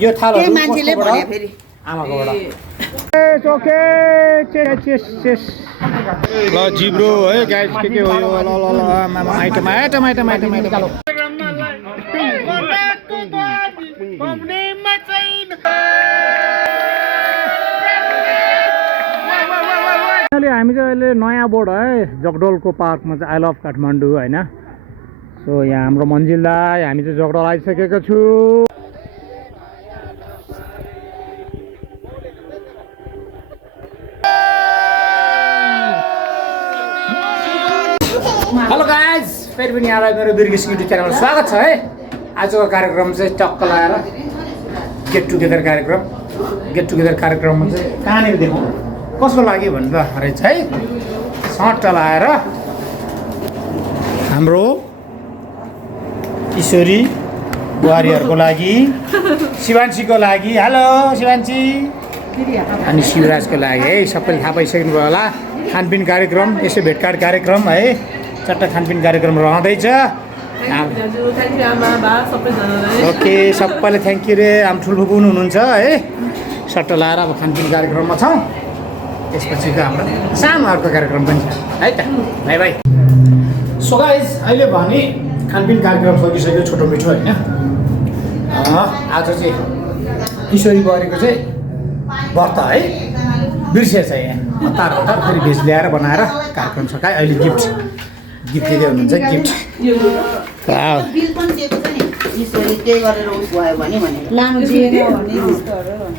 यो थालहरु मान्छेले भने फेरि आमाकोबाट ओके चेस ल जिब्रो है गाइस के हो यो ल ल ल मामा आइटम हामी चाहिँ अहिले नयाँ बोर्ड है जगडोलको पार्कमा चाहिँ आई लभ काठमाडौँ हैन सो यहाँ हाम्रो मन्जिलदाई हामी चाहिँ जगडोल आइसकेको छु हेलो गाइज फेरि पनि यहाँलाई मेरो बिर्गिस युट्युब च्यानलमा स्वागत छ है आजको कार्यक्रम चाहिँ टक्क लगाएर गेट टुगेदर कार्यक्रममा चाहिँ कहाँनिर देखाउँ कसको लागि भन्दा रहेछ है सट्ट लाएर हाम्रो ईश्वरी बुहारीहरूको लागि शिवान्शीको लागि हेलो शिवान्शी अनि शिवराजको लागि है सबैले थाहा पाइसक्नु भयो होला खानपिन कार्यक्रम यसो भेटघाट कार्यक्रम है चट्ट खानपिन कार्यक्रम रहँदैछ ओके सबैले थ्याङ्क यू रे आम ठुल्फुपु हुनुहुन्छ है सट्ट लाएर अब खानपिन कार्यक्रममा छौँ त्यसपछिको हाम्रो सानो अर्को कार्यक्रम पनि छ है त बाई बाई सो गाइज अहिले भने खानपिन कार्यक्रम सकिसक्यो छोटो मिठो होइन आज चाहिँ ईश्वरी बुहारीको चाहिँ व्रत है बिर्सिएछ यहाँ हतार फेरि भेज ल्याएर बनाएर कार्यक्रम सकाए अहिले गिफ्ट दिँदै हुनुहुन्छ गिफ्ट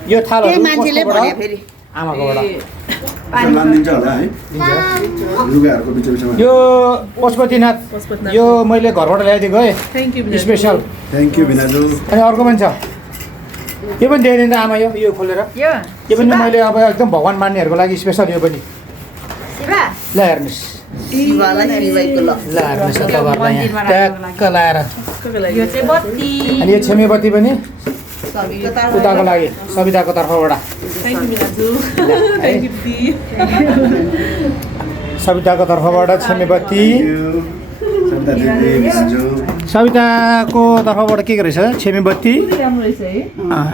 यो थालहरु मान्छेले भने फेरि आमाकोबाट यो पशुपतिनाथ यो मैले घरबाट ल्याइदिएको है स्पेसल थ्याङ्क यू भिनाजु अनि अर्को पनि छ यो पनि ल्याइदिनु आमा यो खोलेर यो पनि मैले अब एकदम भगवान मान्नेहरूको लागि स्पेसल यो पनि ल हेर्नुहोस् ट्याक्क लाएर अनि यो छेमेबत्ती पनि उताको लागि सविताको तर्फबाट सविताको तर्फबाट छेमेबत्ती सविताको तर्फबाट के रहेछ छेमेबत्ती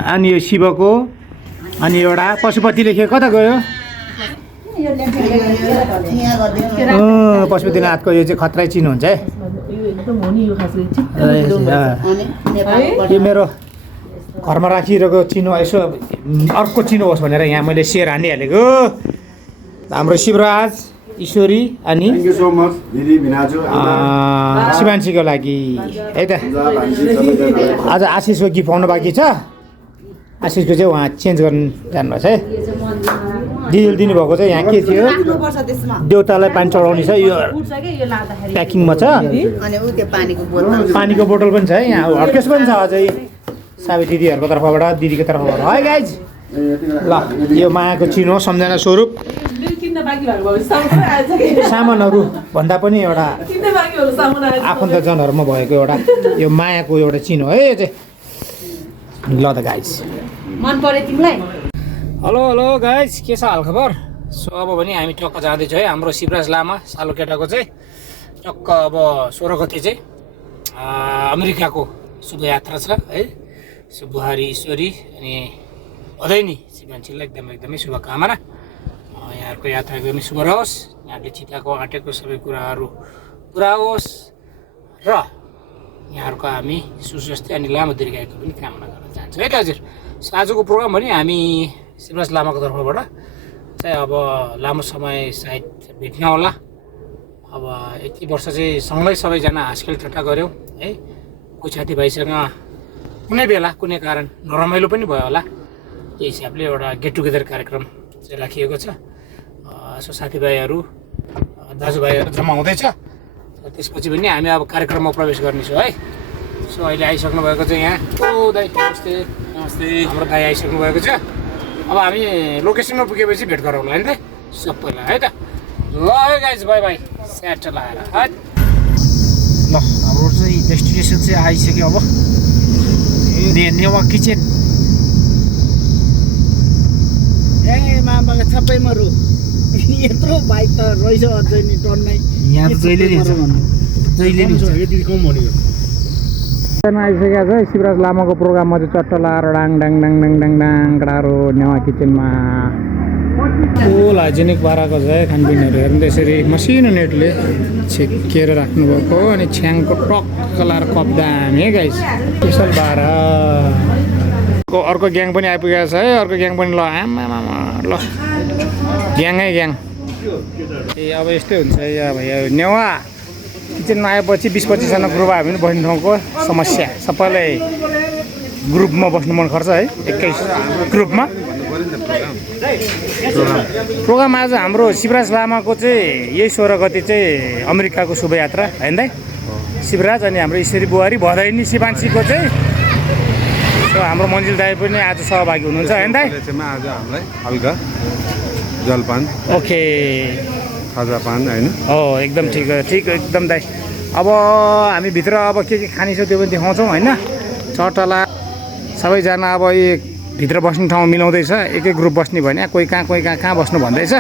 अनि यो शिवको अनि एउटा पशुपति लेखेको कता गयो पशुपतिनाथको यो चाहिँ खतरै चिनो हुन्छ है यो मेरो घरमा राखिरहेको चिनो यसो अर्को चिनो होस् भनेर यहाँ मैले सेयर हानिहालेको हाम्रो शिवराज ईश्वरी अनि शिवान्शीको लागि है त आज आशिषको गिफ्ट पाउनु बाँकी छ आशिषको चाहिँ उहाँ चेन्ज गर्नु जानुभएको छ है डिल दिनुभएको चाहिँ यहाँ के थियो देउतालाई पानी चढाउने छ यो प्याकिङमा छ पानीको बोतल पनि छ है यहाँ हटकेस पनि छ अझै साबी दिदीहरूको तर्फबाट दिदीको तर्फबाट है गाइज ल यो मायाको चिनो सम्झना स्वरूप सामानहरू भन्दा पनि एउटा आफन्तजनहरूमा भएको एउटा यो मायाको एउटा चिनो है यो चाहिँ ल त गाइज मन पर्यो तिमीलाई हेलो हेलो गाइज के छ हालखबर सो अब भने हामी टक्क जाँदैछौँ है हाम्रो शिवराज लामा सालो केटाको चाहिँ टक्क अब 16 गते चाहिँ अमेरिकाको शुभयात्रा छ है सो बुहारी ईश्वरी अनि अझै शिवान्शीलाई एकदमै शुभकामना यहाँहरूको यात्रा एकदमै शुभ रहोस् यहाँले चिताको आँटेको सबै कुराहरू पुरा होस् र यहाँहरूको हामी सुस्वास्थ्य अनि लामो दीर्घायुको पनि कामना गर्न चाहन्छौँ है त हजुर सो आजको प्रोग्राम भने हामी शिवराज लामाको तर्फबाट चाहिँ अब लामो समय सायद भेट्न होला अब यति वर्ष चाहिँ सँगै सबैजना हाँसखेल ठट्टा गऱ्यौँ है कोही साथीभाइसँग कुनै बेला कुनै कारण नरमाइलो पनि भयो होला त्यही हिसाबले एउटा गेट टुगेदर कार्यक्रम चाहिँ राखिएको छ सो साथीभाइहरू दाजुभाइहरू जम्मा हुँदैछ त्यसपछि पनि हामी अब कार्यक्रममा प्रवेश गर्नेछौँ है सो अहिले आइसक्नु भएको चाहिँ यहाँ ओ दाइ नमस्ते नमस्ते हाम्रो दाइ आइसक्नु भएको छ अब हामी लोकेसनमा पुगेपछि भेट गरौँ होला नि त सबैलाई है त ल गाइज बाई बाई स्याट लगाएर है ल हाम्रो चाहिँ डेस्टिनेसन चाहिँ आइसक्यो अब नेवा किचन ए मामाका सबैमा रु यत्रो बाइक त रहेछ अझै नि टन्नै यहाँ त जहिले नि हुन्छ जहिले नि हुन्छ यति कम भनेको आइसकेको छ है शिवराज लामाको प्रोग्राममा चाहिँ चट्ट लाएर डाङ डाङ डाङ डाङ डाङ डाङ कडारो नेवा किचनमा फुल हाइजेनिक पाराको छ है खानपिनहरू हेर्नु त्यसरी मसिनो नेटले छेकेर राख्नुभएको अनि छ्याङको टक्क लाएर कप दामी है गाइस स्पेसल बाह्र अर्को ग्याङ पनि आइपुगेको छ है अर्को ग्याङ पनि ल आमा ल ग्याङै ग्याङ ए अब यस्तै हुन्छ अब नेवा किचनमा आएपछि 20-25जना ग्रुप आयो भने बस्ने ठाउँको समस्या सबैलाई ग्रुपमा बस्नु मन पर्छ है एकै ग्रुपमा प्रोग्राम आज हाम्रो शिवराज लामाको चाहिँ यही 16 गते चाहिँ अमेरिकाको शुभयात्रा होइन दाइ शिवराज अनि हाम्रो ईश्वरी बुहारी भदैनी शिवांशीको चाहिँ हाम्रो मन्जिल दाई पनि आज सहभागी हुनुहुन्छ होइन दाइ आज हामीलाई हल्का जलपान ओके खाजापान होइन हो एकदम ठिक ठिक एकदम दाइ अब हामी भित्र अब के खाने छ त्यो पनि देखाउँछौँ होइन चटला सबैजना अब एक भित्र बस्ने ठाउँ मिलाउँदैछ एकै ग्रुप बस्ने भने कोही कहाँ बस्नु भन्दैछ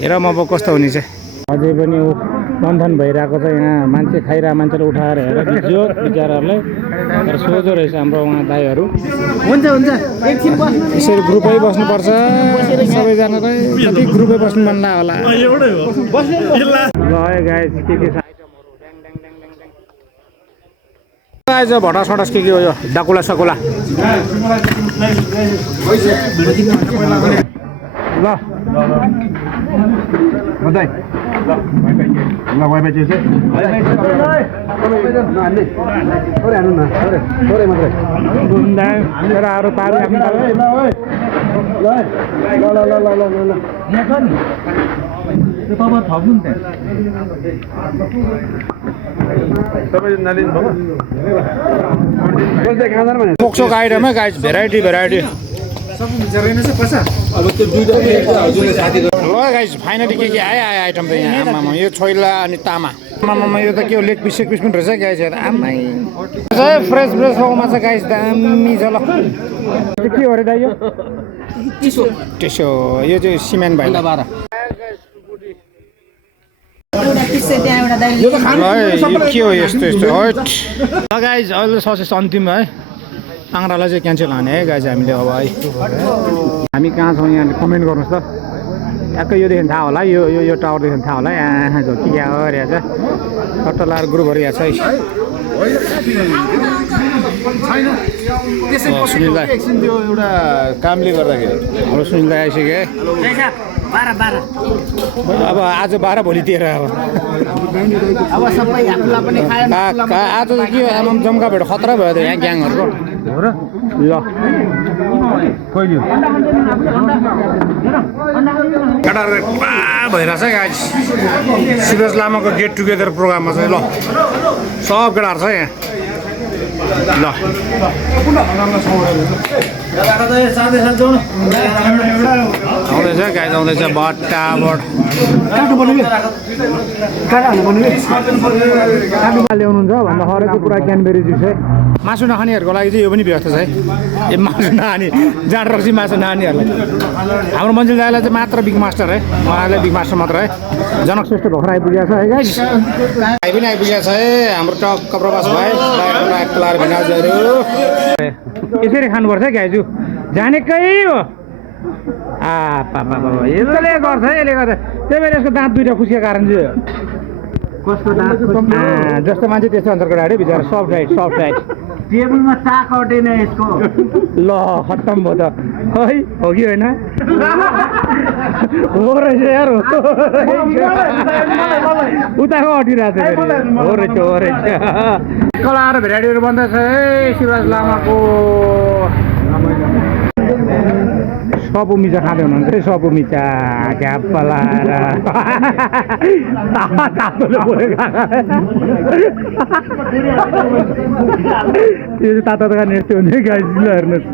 हेरौँ अब कस्तो हुने चाहिँ अझै पनि बन्धन भइरहेको छ यहाँ मान्छे खाइरहेको मान्छेले उठाएर हेर बिजो बिचराहरूलाई तर सोझो रहेछ हाम्रो उहाँ दाईहरू हुन्छ एकछिन बस यसरी ग्रुपै बस्नुपर्छ सबैजनाकै कति ग्रुपै बस्नु मन लाग्यो होला ल है गाइस के छ गाइस भटास सटास के हो यो डाकुला सकुला ल बधाई ल वाइफाई चाहिँ थोरै हाल्नु न थोरै मात्रै केटाहरू पारी आफ्नो पोक्सोको आइटम है गाइस भेराइटी ल गाइस फाइनली के आयो आइटम त यहाँ आमामा यो छोइला अनि तामा आमामा यो त के हो लेग पिस पनि रहेछ गाइस आमै फ्रेस पाउमा छ गाइस दामी छ ल के हो रे दाइ यो टिसो यो चाहिँ सिमेन्ट भाइ ल के हो यस्तो हट ल गाइस अहिले ससेस अन्तिम है आङ्ग्रालाई चाहिँ क्यान्सल हाने है गाइस हामीले अब है हामी कहाँ छौँ यहाँले कमेन्ट गर्नुहोस् त ट्याक्कै योदेखि थाहा होला यो टावरदेखि थाहा होला यहाँ झोकी क्या रहेछ सट्ट लाएर ग्रुपहरू यहाँ छ है सुनिल एकछिन त्यो एउटा कामले गर्दाखेरि हाम्रो सुनिल दाइ आइसक्यो अब आज 12 भोलि 13 अब सबै आफूलाई पनि खायो आज त के आमाम जम्का भेट खतरा भयो त यहाँ ग्याङहरूको हो र ल कहिले केटाहरू भइरहेछ गाइस शिवराज लामाको गेट टुगेदर प्रोग्राममा चाहिँ ल सब केटाहरू छ यहाँ ल आउँदैछ गाइस आउँदैछ बट्टाबट ल्याउनुहुन्छ भन्दा हरेको कुरा क्यानबेरी जुस है मासु नखानेहरूको लागि चाहिँ यो पनि व्यवस्था छ है ए मासु नखाने जाँड रक्सी मासु नानीहरूलाई हाम्रो मन्जिल दाइलाई चाहिँ मात्र बिग मास्टर है उहाँलाई बिग मास्टर मात्र है जनक श्रेष्ठ भर्खर आइपुगेको छ है गाइस भाइ पनि आइपुगेको छ है हाम्रो टक्क प्रवास भाइ क्लार भिनाजहरू यसरी खानुपर्छ है गाइजु जानेकै हो यसले गर्छ है यसले गर्छ त्यही भएर यसको दाँत दुईवटा खुसिएको कारण चाहिँ कसको दाँत जस्तो मान्छे त्यस्तो अन्तरको डाइट बिचरा सफ्ट डाइट टेबलमा चाक अटेन यसको ल खत्तम भयो त है हो कि होइन हो रहेछ यार उताको अटिरहेको हो रहेछ कलाएर भेराइटीहरू बन्दैछ है शिवराज लामाको सपु मिचा खाँदै हुनुहुन्छ है सपु मिचा घ्याप पलाएर तातोले बोलेको त्यो चाहिँ तातो त खाने यस्तो हुन्छ गाइस ल हेर्नुहोस्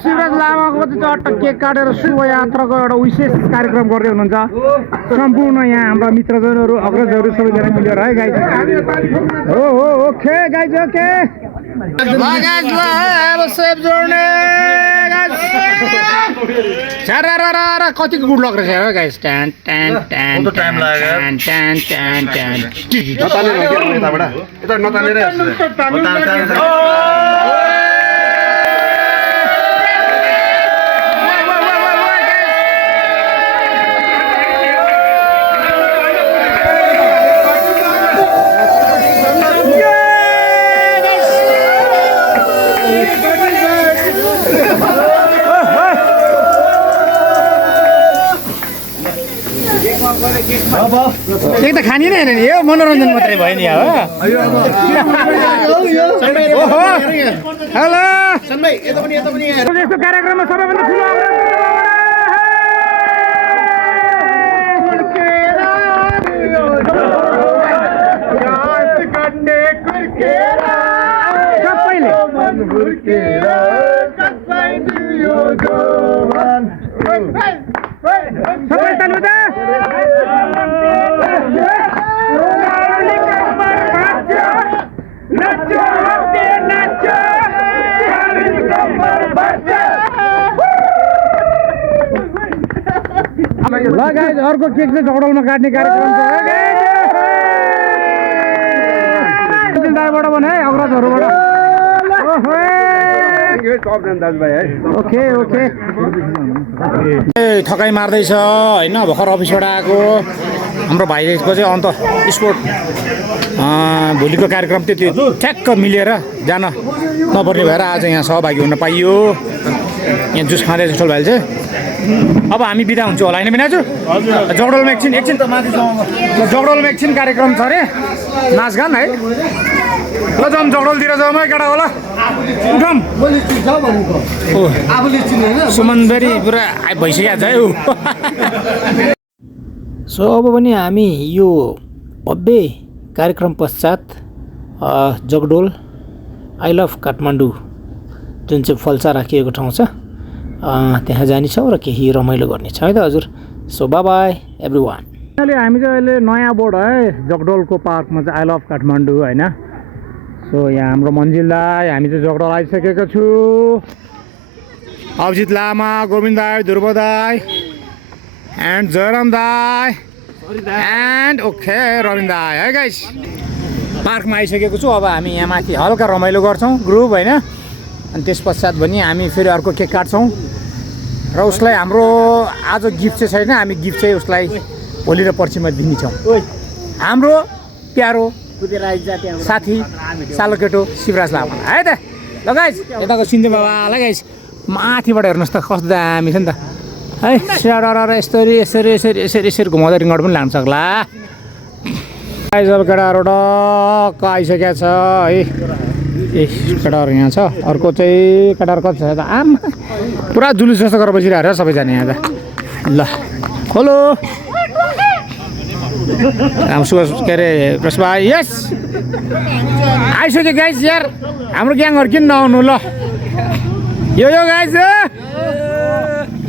शिवराज लामाको चट्ट केक काटेर शुभयात्राको एउटा विशेष कार्यक्रम गर्दै हुनुहुन्छ सम्पूर्ण यहाँ हाम्रा मित्रजनहरू अग्रजहरू सबैजना मिलेर है गाइस हो ओके गाइस ओके अब सेप जोड्ने कतिको गुड लग रहेछ हो guys tan tan tan time लाग्यो ट्यान ट्यान ट्यान ट्यान यता नतानेर त्यही त खाने नै होइन नि यो मनोरञ्जन मात्रै भयो नि हो हेलो यस्तो कार्यक्रममा सबैभन्दा ठुलो सबै तालुदा ल गाइस अर्को केक चाहिँ झगडलमा काट्ने कार्यक्रम छ दाइबाट भने अग्रजहरूबाट ओके ओके ए थकाइ मार्दैछ होइन भर्खर अफिसबाट आएको हाम्रो भाइको चाहिँ अन्त स्पोर्ट भोलिको कार्यक्रम त्यो ठ्याक्क मिलेर जान नपर्ने भएर आज यहाँ सहभागी हुन पाइयो यहाँ जुस खाँदैछ ठुलो भाइले चाहिँ अब हामी बिदा हुन्छौँ होला होइन बिनाजु जगडोलमा एकछिन जगडोलमा एकछिन कार्यक्रम छ अरे नाचगान है ल जाउँ जगडोलतिर जाउँ है केटा होला उठौँ सुमनबेरी पुरा भइसकेको छ है सो अब पनि हामी यो भव्य कार्यक्रम पश्चात जगडोल आई लभ काठमाडौँ जुन चाहिँ फल्सा राखिएको ठाउँ छ त्यहाँ जानेछौँ र केही रमाइलो गर्नेछ है त हजुर सो बाई बाई एभ्रिवान अहिले हामी चाहिँ अहिले नयाँ बोर्ड है जगडोलको पार्कमा चाहिँ आई लभ काठमाडौँ होइन सो यहाँ हाम्रो मन्जिलदाई हामी चाहिँ जगडोल आइसकेको छु अभिजित लामा गोविन्द दाई ध्रुव दाई एन्ड जयराम दाई एन्ड ओके रविन दाई है गाइस पार्कमा आइसकेको छु अब हामी यहाँ माथि हल्का रमाइलो गर्छौँ ग्रुप होइन अनि त्यस पश्चात पनि हामी फेरि अर्को केक काट्छौँ र उसलाई हाम्रो आज गिफ्ट चाहिँ छैन हामी गिफ्ट चाहिँ उसलाई भोलि र पर्सिमा दिनेछौँ हाम्रो प्यारो साथी सालो केटो शिवराज लामा है त ल गाइस यताको सिन्धु बाबालाई गाइस माथिबाट हेर्नुहोस् त कस्तो दामी छ नि त है स्याडर यसरी यसरी यसरी यसरी यसरी घुमाउँदा रिङ्गट पनि लानु सक्ला गाइस अब केटाहरू टक्क आइसकेको छ है ए केटाहरू यहाँ छ अर्को चाहिँ केटाहरू कति छ त आमा पुरा जुलुस जस्तो गरेर बसिरहेको छ सबैजना यहाँ त ल खोलो सुभाष के अरे प्रसभा यस आइसक्यो गाइस यार हाम्रो ग्याङहरू किन नआउनु ल यो गाइस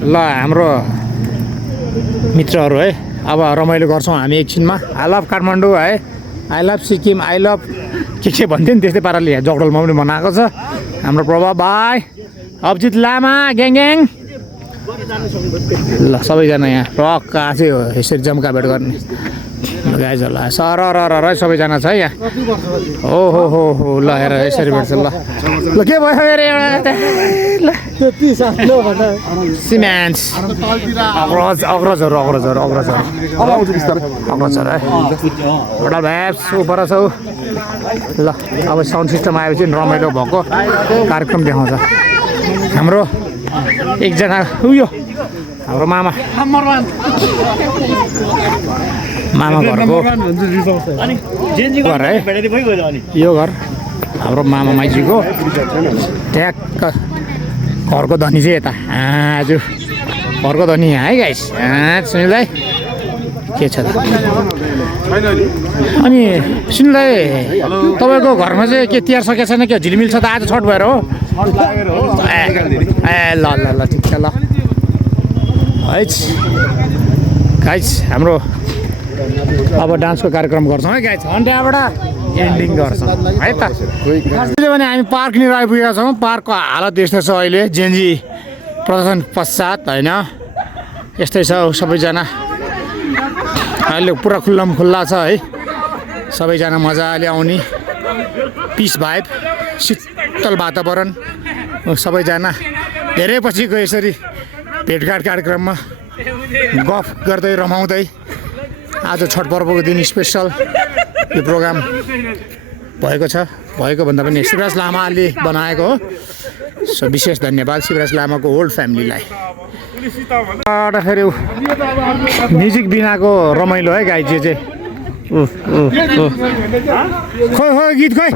ल हाम्रो मित्रहरू है अब रमाइलो गर्छौँ हामी एकछिनमा आई लभ काठमाडौँ है I love Sikkim I love के भन्थ्यो नि त्यस्तै पाराले यहाँ जगडोलमा पनि बनाएको छ हाम्रो प्रभाव भाइ अभिजित लामा ग्याङ ग्याङ ल सबैजना यहाँ टक्क आयो यसरी जम्का भेट गर्ने गाइजहरूलाई सर र सबैजना छ है यहाँ हो ल हेर यसरी भेट्छ ल के भयो अरे एउटा ल सिमेन्ट्स अग्रजहरू है एउटा भ्याप्स उपर छ ल अब साउन्ड सिस्टम आएपछि रमाइलो भएको कार्यक्रम देखाउँछ हाम्रो एकजना उयो हाम्रो मामा घरको घर है यो घर हाम्रो मामा माइजीको ट्याक्क घरको धनी चाहिँ यता आज घरको धनी यहाँ है गाइस सुनिललाई के छ त अनि सुनिललाई तपाईँको घरमा चाहिँ के तिहार सकेको छैन क्या झिलिमिल छ त आज छठ भएर हो ए ल ल ल ठिक छ ल है गाइस हाम्रो अब डान्सको कार्यक्रम गर्छौँ है गाइज अनि त्यहाँबाट एन्डिङ गर्छौँ है त भने हामी पार्कनिर आइपुगेका छौँ पार्कको हालत यस्तो छ अहिले जेन्जी प्रदर्शन पश्चात होइन यस्तै छ सबैजना अहिले पुरा खुल्ला छ है सबैजना मजाले आउने पिस भाइब शीतल वातावरण सबैजना धेरै पछिको यसरी भेटघाट कार्यक्रममा गफ गर्दै रमाउँदै आज छठ पर्वको दिन स्पेसल यो प्रोग्राम भएको छ भएको भन्दा पनि शिवराज लामाले बनाएको हो सो विशेष धन्यवाद शिवराज लामाको होल फ्यामिलीलाई फेरि म्युजिक बिनाको रमाइलो है गाई चाहिँ खोइ खोइ गीत खोइ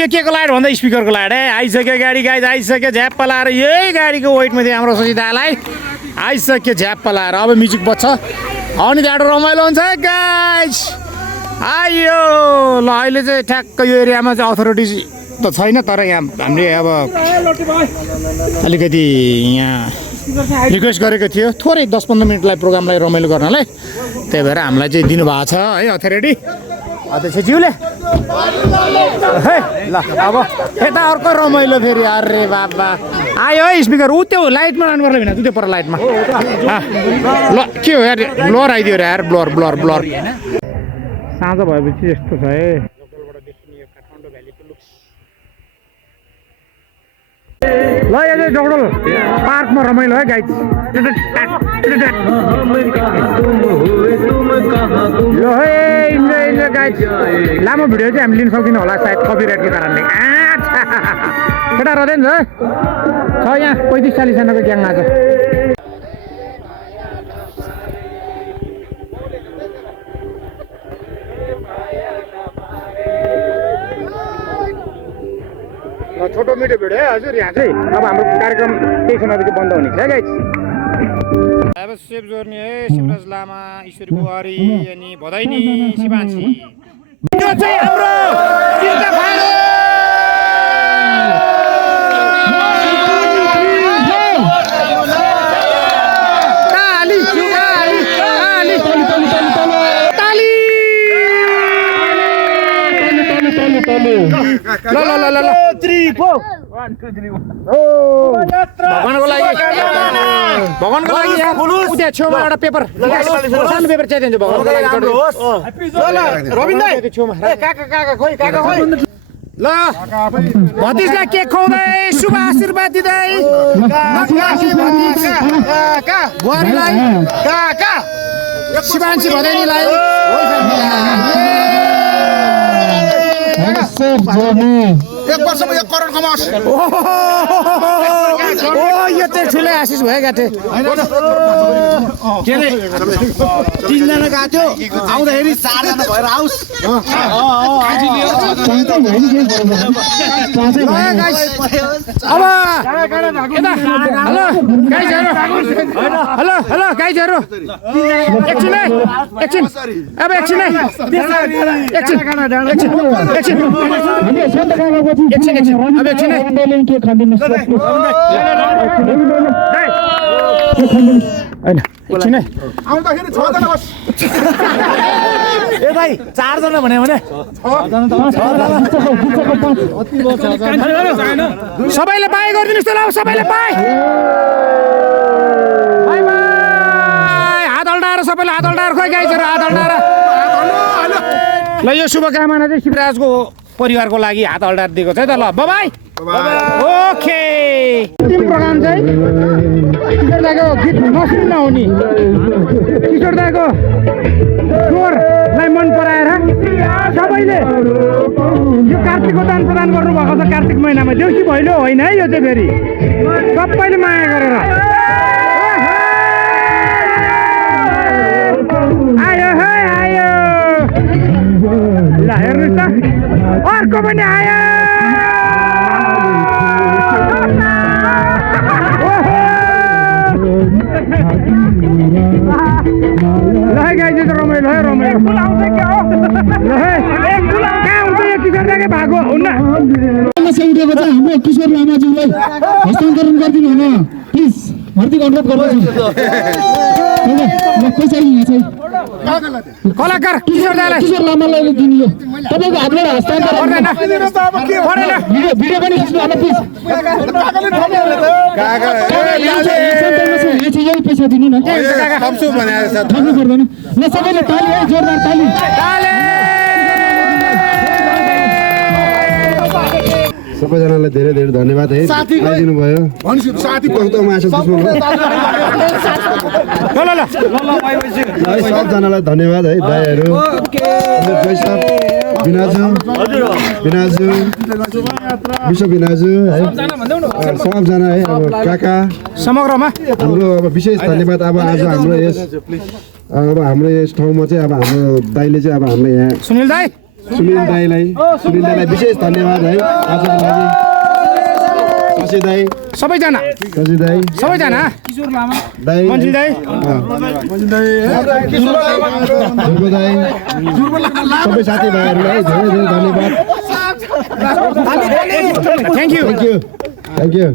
यो के को लाइट भन्दा स्पिकरको लाइट है आइसक्यो गाडी गाइज आइसक्यो झ्याप्प लाएर यही गाडीको वेटमा थियो हाम्रो सजिदालाई आइसक्यो झ्याप्प लाएर अब म्युजिक बज्छ अनि त्यहाँबाट रमाइलो हुन्छ है गाइज आइयो ल अहिले चाहिँ ठ्याक्क यो एरियामा चाहिँ अथोरिटिज त छैन तर यहाँ हामीले अब अलिकति यहाँ रिक्वेस्ट गरेको थियो थोरै 10-15 मिनटलाई प्रोग्रामलाई रमाइलो गर्नलाई त्यही भएर हामीलाई चाहिँ दिनुभएको छ है अथोरिटी अध्यक्षज्यूले है ल अब यता अर्को रमाइलो फेरि अरे बाबा आयो है स्पिकर ऊ त्यो लाइटमा लानु पर्ने होइन त्यो पर लाइटमा ल के हो यार ब्लर आइदियो रे यार ब्लर ब्लर ब्लर साँझ भएपछि यस्तो छ है ल यो चाहिँ जगडल पार्कमा रमाइलो है गाइड यो है इन्जोय इन्जोय गाइड लामो भिडियो चाहिँ हामी लिन सक्दिनँ होला सायद कपिराइटको कारणले केटा रहेन छ यहाँ 35-40 जनाको ग्याङ आज छोटो मिठो भिडियो है हजुर यहाँ चाहिँ अब हाम्रो कार्यक्रम केही समयपछि बन्द हुने छ गाइज अब सेफ जोर्नी है शिवराज लामा ईश्वरी बुहारी अनि भदैनी शिवांशी यो चाहिँ हाम्रो तिनका फाइनल भगवानको लागि त्यहाँ छेउमा एउटा पेपर सानो पेपर चाहिन्छ भगवानको लागि ल भतिजलाई केक खुवाउँदै शुभ आशीर्वाद दिँदै बुहारीलाई शिवांशी भदैनीलाई एक वर्षमा 1 करोड कमाओस् यो चाहिँ ठुलै आशिष भयो गाटे के रे 3 जना गएको थियो आउँदाखेरि 4 जना भएर आउस अब हेलो गाइजहरु हेलो हेलो गाइजहरु एकछिन अब एकछिन अब एकछिन आउँदाखेरि 6 जना बस ए भाइ 4 जना भन्यो भने सबैले बाई गरिदिनुस् त ल सबैले बाई बाई बाई हात हल्डाएर सबैले हात हल्डाएर खोइ गाइजहरु हात हल्डाएर ल यो शुभकामना चाहिँ शिवराजको परिवारको लागि हात हल्डाएर दिएको छ है त ल बाई ओके अन्तिम प्रोग्राम चाहिँ किशोर दाको गीत नसुन्न हुने किशोर दाको स्वरलाई मन पराएर सबैले यो कार्तिकको दान प्रदान गर्नुभएको छ कार्तिक महिनामा देउसी भैलो होइन है यो चाहिँ फेरि सबैले माया गरेर अर्को पनि आयो ल है गाइस यो रमाइलो है रमाइलो ल है कहाँ हुन्छ यो किशोर दाके भागो हुन्न उठेको चाहिँ हाम्रो किशोर लामाज्यूलाई हस्तान्तरण गरिदिनु हुन प्लिज हार्दिक अनुरोध गर्दछु पैसा यहाँ चाहिँ कलाकार किशोर दालाई किशोर लामालाई दिनु यो तपाईँको हातबाट हस्तान्तरण पर्दैन भिडियो पनि खिच्नु होला प्लिज यही पैसा दिनु न थप्छु भनेर छ थप्नु पर्दैन ल सबैले ताली है जोरदार ताली सबैजनालाई धेरै धेरै धन्यवाद है आइदिनु भयो साथी बहुत मासु सबजनालाई धन्यवाद है दाइहरू बिनाजु विश्व बिनाजु है सबजना है अब काका समग्रमा हाम्रो अब विशेष धन्यवाद अब आज हाम्रो यस ठाउँमा चाहिँ अब हाम्रो दाइले चाहिँ अब हाम्रो यहाँ सुनिल दाई विशेष धन्यवाद है आजको लागि शशि दाई सबैजना किशोर लामा दाई मन्जिल दाई ध्रुव दाई सबै साथीभाइहरूलाई धेरै धेरै धन्यवाद थ्याङ्क यू थ्याङ्क यू